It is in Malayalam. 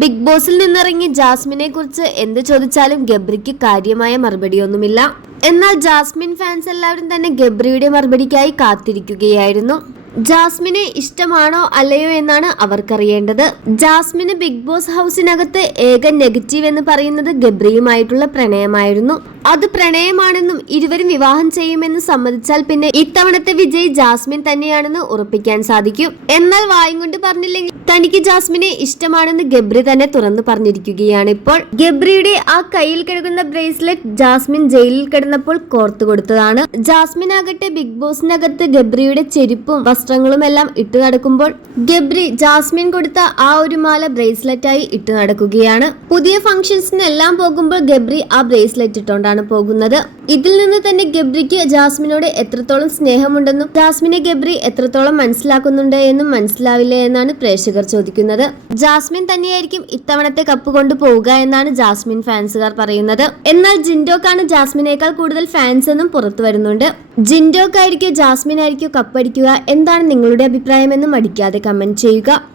ബിഗ് ബോസിൽ നിന്നിറങ്ങി ജാസ്മിനെ കുറിച്ച് എന്ത് ചോദിച്ചാലും ഗബ്രിക്ക് കാര്യമായ മറുപടിയൊന്നുമില്ല. എന്നാൽ ജാസ്മിൻ ഫാൻസ് എല്ലാവരും തന്നെ ഗബ്രിയുടെ മറുപടിക്കായി കാത്തിരിക്കുകയായിരുന്നു. ജാസ്മിനെ ഇഷ്ടമാണോ അല്ലയോ എന്നാണ് അവർക്കറിയേണ്ടത്. ജാസ്മിന് ബിഗ് ബോസ് ഹൗസിനകത്ത് ഏക നെഗറ്റീവ് എന്ന് പറയുന്നത് ഗബ്രിയുമായിട്ടുള്ള പ്രണയമായിരുന്നു. അത് പ്രണയമാണെന്നും ഇരുവരും വിവാഹം ചെയ്യുമെന്ന് സമ്മതിച്ചാൽ പിന്നെ ഇത്തവണത്തെ വിജയ് ജാസ്മിൻ തന്നെയാണെന്ന് ഉറപ്പിക്കാൻ സാധിക്കും. എന്നാൽ വായും കൊണ്ട് പറഞ്ഞില്ലെങ്കിൽ തനിക്ക് ജാസ്മിനെ ഇഷ്ടമാണെന്ന് ഗബ്രി തന്നെ തുറന്നു പറഞ്ഞിരിക്കുകയാണ് ഇപ്പോൾ. ഗബ്രിയുടെ ആ കയ്യിൽ കിടക്കുന്ന ബ്രേസ്ലെറ്റ് ജാസ്മിൻ ജയിലിൽ കിടന്നപ്പോൾ കോർത്തു കൊടുത്തതാണ്. ജാസ്മിൻ ആകട്ടെ ബിഗ് ബോസിനകത്ത് ഗബ്രിയുടെ ചെരുപ്പും വസ്ത്രങ്ങളും എല്ലാം ഇട്ടു നടക്കുമ്പോൾ ഗബ്രി ജാസ്മിൻ കൊടുത്ത ആ ഒരു മാല ബ്രേസ്ലെറ്റ് ആയി ഇട്ടു നടക്കുകയാണ്. പുതിയ ഫംഗ്ഷൻസിനെല്ലാം പോകുമ്പോൾ ഗബ്രി ആ ബ്രേസ്ലെറ്റ് ഇട്ടുകൊണ്ടാണ് പോകുന്നത്. ഇതിൽ നിന്ന് തന്നെ ഗബ്രിക്ക് ജാസ്മിനോട് എത്രത്തോളം സ്നേഹമുണ്ടെന്നും ജാസ്മിനെ ഗബ്രി എത്രത്തോളം മനസ്സിലാക്കുന്നുണ്ട് എന്നും മനസ്സിലാവില്ല എന്നാണ് പ്രേക്ഷകർ ചോദിക്കുന്നത്. ജാസ്മിൻ തന്നെയായിരിക്കും ഇത്തവണത്തെ കപ്പ് കൊണ്ട് പോവുക എന്നാണ് ജാസ്മിൻ ഫാൻസുകാർ പറയുന്നത്. എന്നാൽ ജിൻഡോക്കാണ് ജാസ്മിനേക്കാൾ കൂടുതൽ ഫാൻസ് എന്നും പുറത്തു വരുന്നുണ്ട്. ജിൻഡോക്കായിരിക്കും ജാസ്മിൻ ആയിരിക്കും കപ്പടിക്കുക? എന്താണ് നിങ്ങളുടെ അഭിപ്രായം എന്ന് മടിക്കാതെ കമന്റ് ചെയ്യുക.